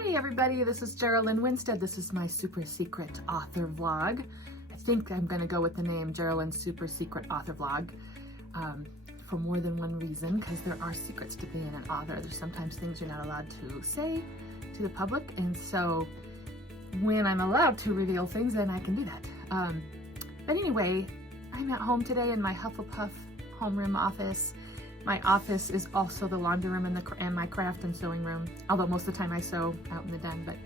Hi everybody, this is Geraldine Winstead. This is my super secret author vlog. I think I'm going to go with the name Geraldine's Super Secret Author Vlog for more than one reason, because there are secrets to being an author. There's sometimes things you're not allowed to say to the public, and so when I'm allowed to reveal things, then I can do that. But anyway, I'm at home today in my Hufflepuff homeroom office. My office is also the laundry room and my craft and sewing room, although most of the time I sew out in the den. But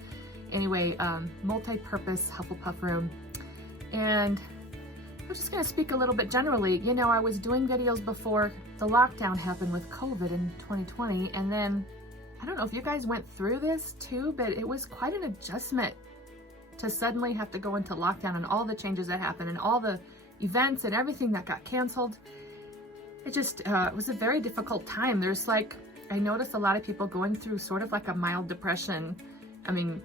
anyway, multi-purpose Hufflepuff room. And I'm just going to speak a little bit generally. You know, I was doing videos before the lockdown happened with COVID in 2020, and then I don't know if you guys went through this too, but it was quite an adjustment to suddenly have to go into lockdown and all the changes that happened and all the events and everything that got canceled. It just it was a very difficult time. There's I noticed a lot of people going through sort of like a mild depression. I mean,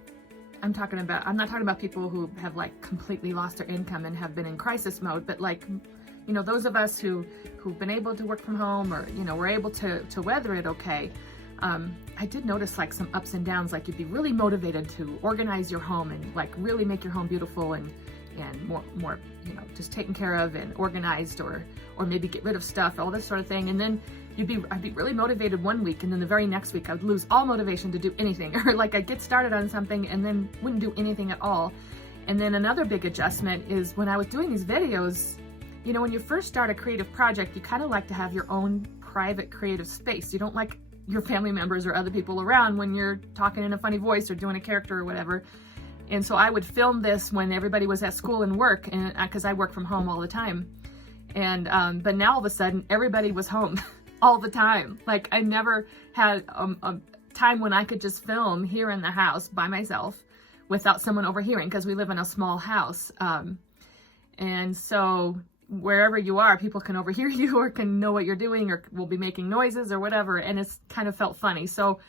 I'm not talking about people who have completely lost their income and have been in crisis mode, but those of us who've been able to work from home, or were able to weather it okay. I did notice some ups and downs. You'd be really motivated to organize your home and really make your home beautiful and more just taken care of and organized, or maybe get rid of stuff, all this sort of thing. And then I'd be really motivated one week, and then the very next week I would lose all motivation to do anything, or I'd get started on something and then wouldn't do anything at all. And then another big adjustment is when I was doing these videos, when you first start a creative project, you kind of like to have your own private creative space. You don't like your family members or other people around when you're talking in a funny voice or doing a character or whatever. And so I would film this when everybody was at school and work, and because I work from home all the time. And but now all of a sudden everybody was home all the time. I never had a time when I could just film here in the house by myself without someone overhearing, because we live in a small house. And so wherever you are, people can overhear you or can know what you're doing or will be making noises or whatever. And it's kind of felt funny. So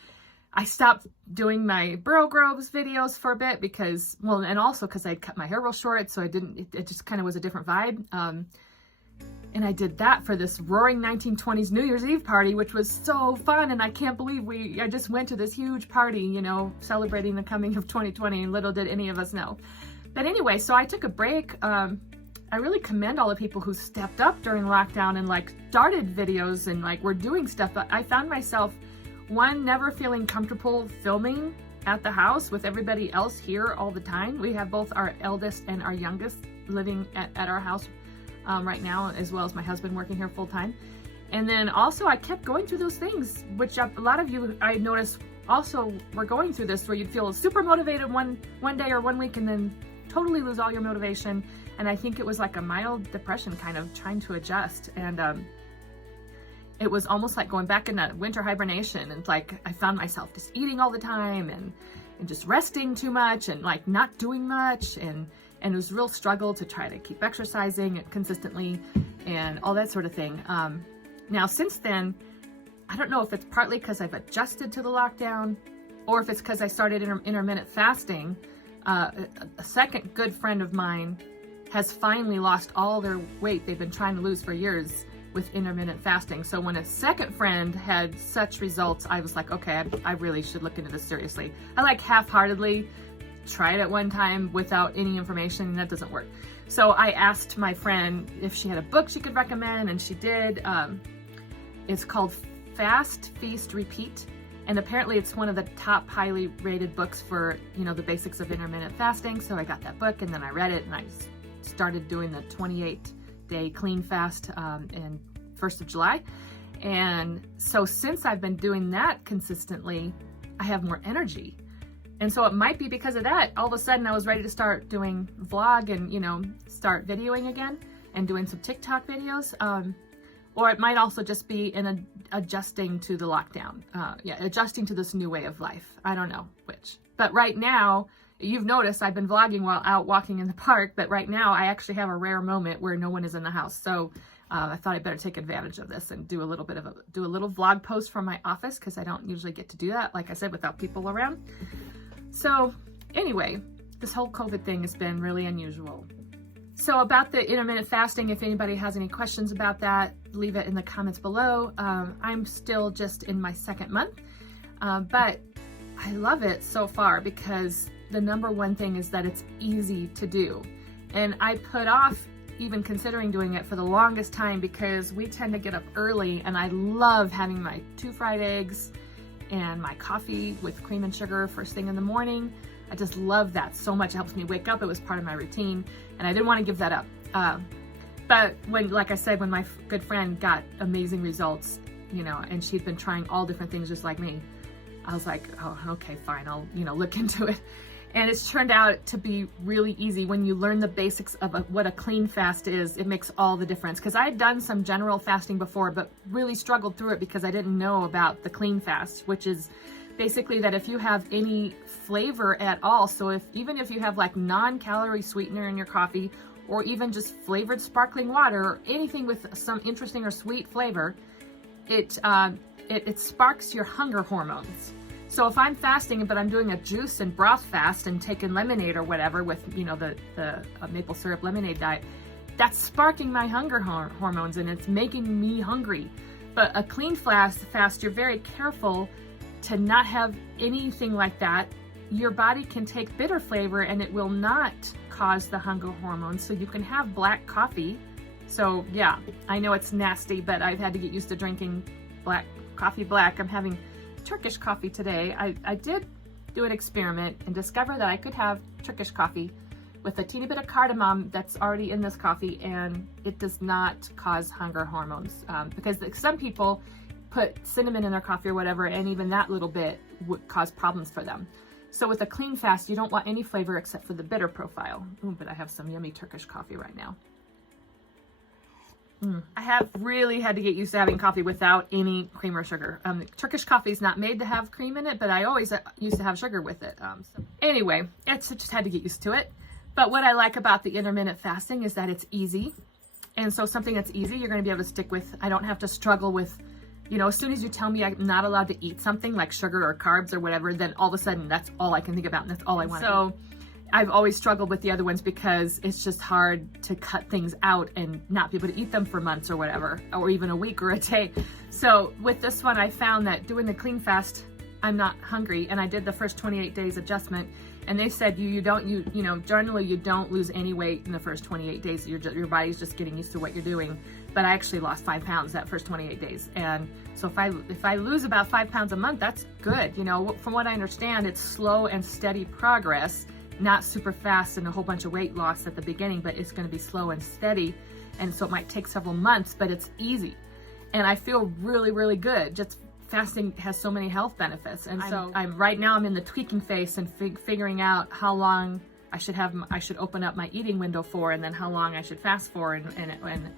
I stopped doing my Burrow Groves videos for a bit because, well, and also because I'd cut my hair real short, so it just kind of was a different vibe. And I did that for this roaring 1920s New Year's Eve party, which was so fun. And I can't believe I just went to this huge party, celebrating the coming of 2020, and little did any of us know. But anyway, so I took a break. I really commend all the people who stepped up during lockdown and started videos and were doing stuff. But I found myself, never feeling comfortable filming at the house with everybody else here all the time. We have both our eldest and our youngest living at our house right now, as well as my husband working here full time. And then also I kept going through those things, which a lot of you, I noticed, also were going through this, where you'd feel super motivated one day or 1 week and then totally lose all your motivation. And I think it was a mild depression, kind of trying to adjust. And it was almost like going back into winter hibernation, and I found myself just eating all the time and just resting too much and not doing much, and it was a real struggle to try to keep exercising consistently and all that sort of thing. Now since then, I don't know if it's partly because I've adjusted to the lockdown, or if it's because I started intermittent fasting. A second good friend of mine has finally lost all their weight they've been trying to lose for years with intermittent fasting. So when a second friend had such results, I was like, okay, I really should look into this seriously. I half-heartedly tried it one time without any information, and that doesn't work. So I asked my friend if she had a book she could recommend, and she did. It's called Fast, Feast, Repeat. And apparently it's one of the top highly rated books for, the basics of intermittent fasting. So I got that book, and then I read it, and I started doing the 28-day clean fast in 1st of July. And so since I've been doing that consistently, I have more energy. And so it might be because of that, all of a sudden I was ready to start doing vlog and, start videoing again and doing some TikTok videos. Or it might also just be adjusting to the lockdown. Adjusting to this new way of life. I don't know which. But right now, you've noticed I've been vlogging while out walking in the park, but right now I actually have a rare moment where no one is in the house. So I thought I'd better take advantage of this and do a little vlog post from my office, because I don't usually get to do that, like I said, without people around. So anyway, this whole COVID thing has been really unusual. So about the intermittent fasting, if anybody has any questions about that, leave it in the comments below. I'm still just in my second month, but I love it so far because the number one thing is that it's easy to do. And I put off even considering doing it for the longest time because we tend to get up early, and I love having my 2 fried eggs and my coffee with cream and sugar first thing in the morning. I just love that so much. It helps me wake up. It was part of my routine, and I didn't want to give that up. But when, like I said, when my good friend got amazing results, you know, and she'd been trying all different things just like me, I was like, oh, okay, fine. I'll, you know, look into it. And it's turned out to be really easy. When you learn the basics of what a clean fast is, it makes all the difference. Because I had done some general fasting before, but really struggled through it because I didn't know about the clean fast, which is basically that if you have any flavor at all, so even if you have like non-calorie sweetener in your coffee, or even just flavored sparkling water, or anything with some interesting or sweet flavor, it sparks your hunger hormones. So if I'm fasting, but I'm doing a juice and broth fast and taking lemonade or whatever with, you know, the maple syrup lemonade diet, that's sparking my hunger hormones, and it's making me hungry. But a clean fast, you're very careful to not have anything like that. Your body can take bitter flavor and it will not cause the hunger hormones, so you can have black coffee. So yeah, I know it's nasty, but I've had to get used to drinking black coffee black. I'm having Turkish coffee today. I did do an experiment and discover that I could have Turkish coffee with a teeny bit of cardamom that's already in this coffee, and it does not cause hunger hormones, because some people put cinnamon in their coffee or whatever, and even that little bit would cause problems for them. So with a clean fast, you don't want any flavor except for the bitter profile. Ooh, but I have some yummy Turkish coffee right now. I have really had to get used to having coffee without any cream or sugar. Turkish coffee is not made to have cream in it, but I always used to have sugar with it. So anyway, just had to get used to it. But what I like about the intermittent fasting is that it's easy. And so something that's easy, you're going to be able to stick with. I don't have to struggle with, you know, as soon as you tell me I'm not allowed to eat something like sugar or carbs or whatever, then all of a sudden that's all I can think about and that's all I want to eat. So I've always struggled with the other ones because it's just hard to cut things out and not be able to eat them for months or whatever, or even a week or a day. So with this one, I found that doing the clean fast, I'm not hungry, and I did the first 28 days adjustment, and they said you know, generally you don't lose any weight in the first 28 days. Your body's just getting used to what you're doing. But I actually lost 5 pounds that first 28 days, and so if I lose about 5 pounds a month, that's good. You know, from what I understand, it's slow and steady progress. Not super fast and a whole bunch of weight loss at the beginning, but it's going to be slow and steady. And so it might take several months, but it's easy. And I feel really, really good. Just fasting has so many health benefits. And so right now I'm in the tweaking phase and figuring out how long I should open up my eating window for, and then how long I should fast for, and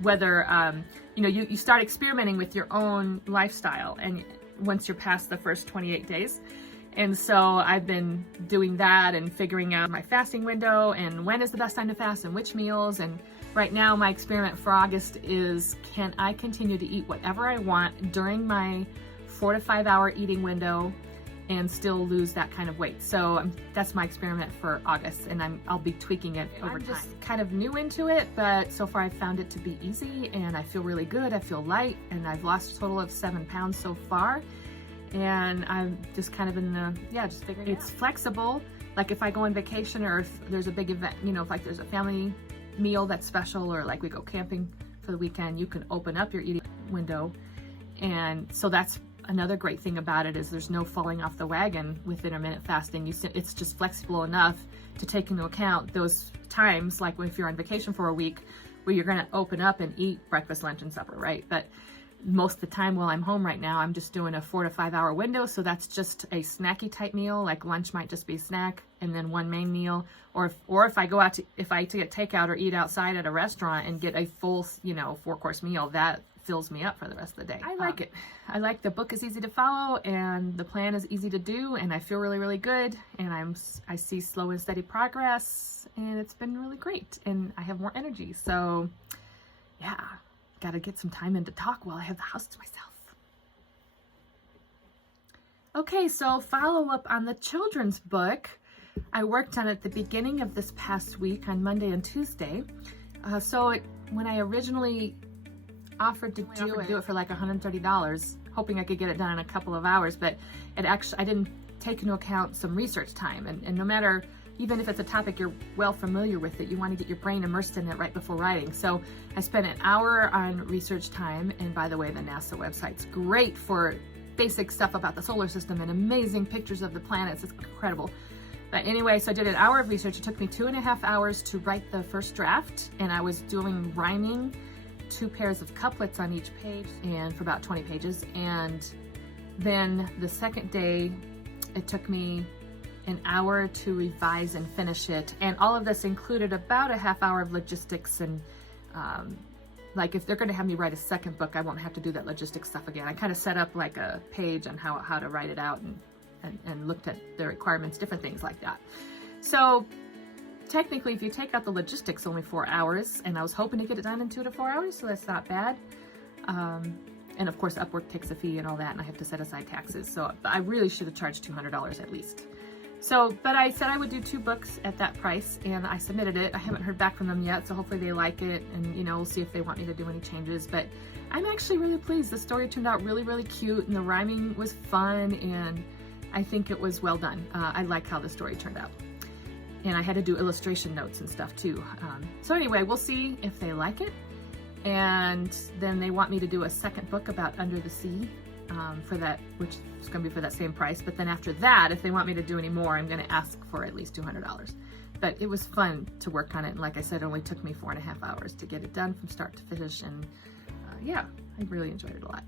whether, you know, you start experimenting with your own lifestyle, and once you're past the first 28 days. And so I've been doing that and figuring out my fasting window and when is the best time to fast and which meals. And right now my experiment for August is, can I continue to eat whatever I want during my 4 to 5 hour eating window and still lose that kind of weight? So that's my experiment for August, and I'll be tweaking it over time. I'm just kind of new into it, but so far I've found it to be easy, and I feel really good. I feel light, and I've lost a total of 7 pounds so far. And I'm just kind of in the, just figuring it out. It's flexible. Like if I go on vacation, or if there's a big event, you know, if like there's a family meal that's special, or like we go camping for the weekend, you can open up your eating window. And so that's another great thing about it, is there's no falling off the wagon with intermittent fasting. It's just flexible enough to take into account those times, like if you're on vacation for a week, where you're gonna open up and eat breakfast, lunch, and supper, right? But most of the time while I'm home right now, I'm just doing a 4 to 5 hour window. So that's just a snacky type meal, like lunch might just be a snack and then one main meal. Or if I go out if I get takeout or eat outside at a restaurant and get a full, you know, 4-course meal, that fills me up for the rest of the day. I like it. I like the book is easy to follow, and the plan is easy to do, and I feel really, really good, and I see slow and steady progress, and it's been really great, and I have more energy. So yeah. Got to get some time in to talk while I have the house to myself. Okay, so follow up on the children's book. I worked on it at the beginning of this past week on Monday and Tuesday. When I originally offered to do it for like $130, hoping I could get it done in a couple of hours, but it actually, I didn't take into account some research time, and no matter, even if it's a topic you're well familiar with, that you want to get your brain immersed in it right before writing. So I spent an hour on research time, and by the way, the NASA website's great for basic stuff about the solar system and amazing pictures of the planets. It's incredible. But anyway, so I did an hour of research. It took me 2.5 hours to write the first draft, and I was doing rhyming, 2 pairs of couplets on each page, and for about 20 pages. And then the second day, it took me an hour to revise and finish it. And all of this included about a half hour of logistics, and like if they're going to have me write a second book, I won't have to do that logistics stuff again. I kind of set up like a page on how to write it out, and looked at the requirements, different things like that. So technically, if you take out the logistics, only 4 hours, and I was hoping to get it done in 2 to 4 hours, so that's not bad. And of course, Upwork takes a fee and all that, and I have to set aside taxes. So I really should have charged $200 at least. So, but I said I would do 2 books at that price, and I submitted it. I haven't heard back from them yet, so hopefully they like it, and we'll see if they want me to do any changes. But I'm actually really pleased. The story turned out really, really cute, and the rhyming was fun, and I think it was well done. I like how the story turned out. And I had to do illustration notes and stuff too. So anyway, we'll see if they like it. And then they want me to do a second book about Under the Sea, for that, which is going to be for that same price. But then after that, if they want me to do any more, I'm going to ask for at least $200. But it was fun to work on it. And like I said, it only took me 4.5 hours to get it done from start to finish. And yeah, I really enjoyed it a lot.